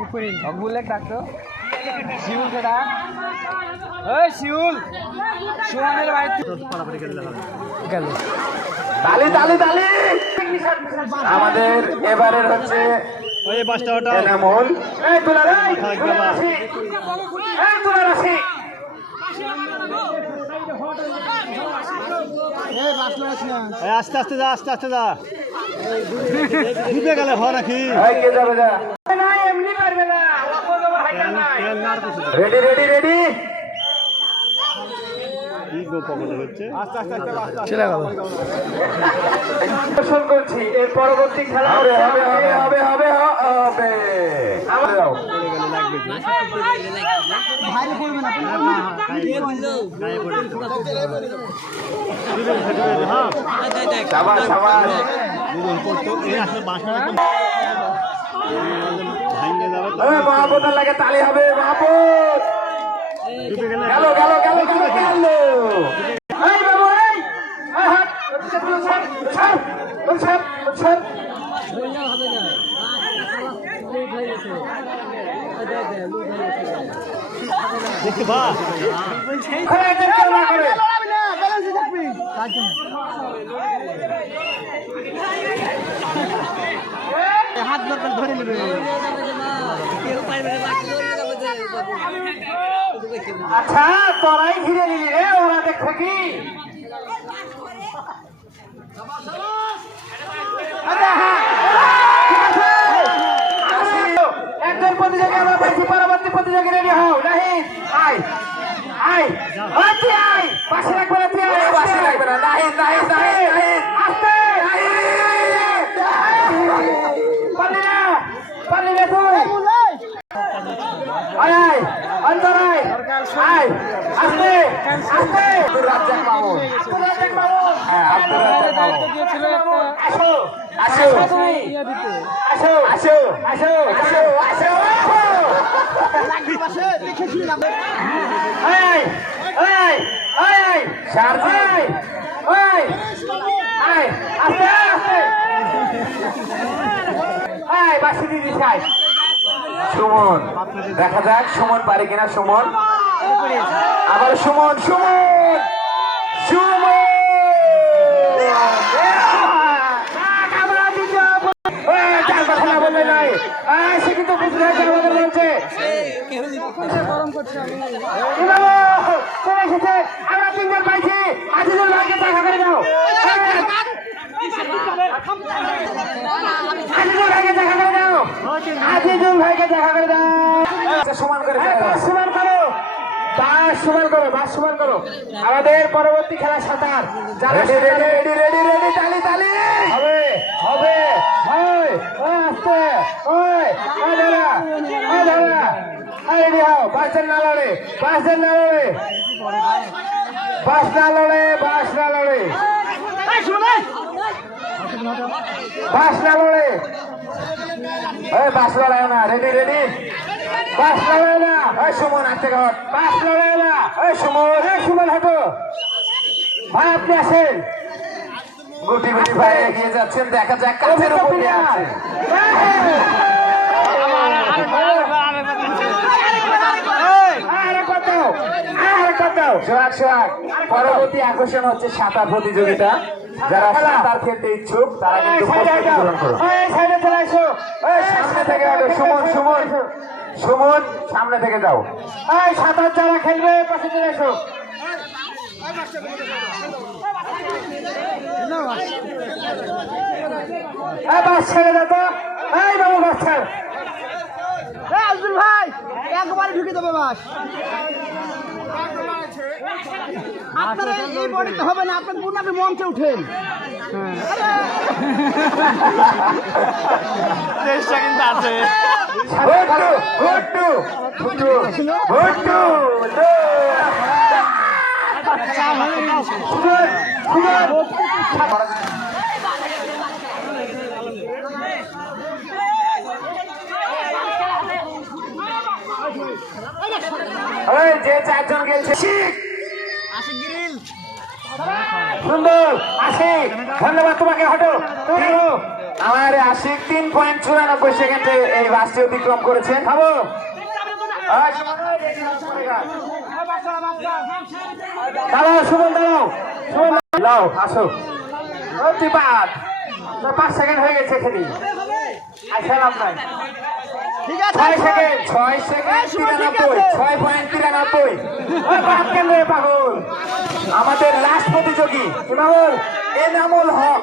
অঙ্গুলে ডাকতো শিউলকে ডাক ওই শিউল! সুমনের বাড়িতে গেল। তালি তালি তালি আমাদের এবারের হচ্ছে ওই বাসটা ওটা। এনামুল। এই তুলা রে, এই থাক রাশি। এই তুলা রাশি। এই আস্তে আস্তে যা আস্তে আস্তে যা। ডুবে গেলে হয় নাকি? না না রেডি রেডি রেডি করছি এর পরবর্তী খেলা হবে হবে হবে হবে হবে হবে আবার যাও। ভাইরে পড়বে না। হ্যাঁ লাগে তালি হবে গেলে গেল গেল গেল গেল দেখতে পা না করে হাত দরকার ধরে নেবে। আচ্ছা তোরাই ঘিরে নিলি রে ওরা দেখো কি আচ্ছা, হ্যাঁ। ঠিক আছে। আসি। একজন প্রতিযোগী আমরা পাইছি পরবর্তী প্রতিযোগী রেডি হও নাহিদ আয় আয় ওই তুই আয় পাশে রাখবে না তুই আয় পাশে রাখবে না নাহিদ নাহিদ নাহিদ নাহিদ আস্তে পারলি না পারলি না তুই আয় আয় অন্তর আয় দেখা যাক সুমন পারে কিনা সুমন। আবার সুমন সুমন সুমন। সে কিন্তু বুঝতে আমাদের বলছে ইমামো, চলে আমরা তিনজন পাইছি ভাইকে দেখা করে দাও আজিজুল ভাইকে দেখা করে দাও সমান করে সমান। বাস সমান করো বাস সমান করো। আমাদের পরবর্তী খেলা সাঁতার। Ready ready ready ready ready তালি তালি হবে হবে। হয় আস্তে দাদা। এই রেডি হও। বাসের না লড়ে বাসের না লড়ে। বাস না লড়ে বাস না লড়ে। বাস না লড়ে। বাস লড়ায় না। রেডি রেডি বাস লড়ায় না। এই সুমন ঘর। না এই সুমন এই সুমন হাঁটো। ভাই আপনি আসেন। গুটি গুটি ভাই এগিয়ে যাচ্ছেন দেখা যাক কাছের উপর দিয়ে আছে। পরবর্তী আকর্ষণ হচ্ছে সাঁতার প্রতিযোগিতা। যারা সাঁতার খেলতে ইচ্ছুক তারা কিন্তু থেকে সুমন সুমন। সুমন সামনে থেকে যাও। এই সাঁতার যারা খেলবে পাশে চলে এসো। এই বাস ছেড়ে দাও তো। এই বাবু বাস ছেড়ে। আব্দুল ভাই একবারে ঢুকে দেবে বাস। আপনারা এই বডিতে হবে না আপনার আপনি মঞ্চে উঠেন। চেষ্টা কিন্তু আছে। যে চারজন গেছে। সুন্দর আশিক ধন্যবাদ তোমাকে হটো। তুমি আমার আশিক তিন পয়েন্ট চুরানব্বই সেকেন্ডে এই বাসটি অতিক্রম করেছেন। খাব দাঁড়াও সুমন দাঁড়াও। সুমন আসো। পাঁচ সেকেন্ড হয়ে গেছে নাই। ছয় সেকেন্ড ছয় সেকেন্ড তিরানব্বই। ছয় পয়েন্ট তিরানব্বই। ওই বাদ কেন রে পাগল? আমাদের লাস্ট প্রতিযোগী। এনামুল হক।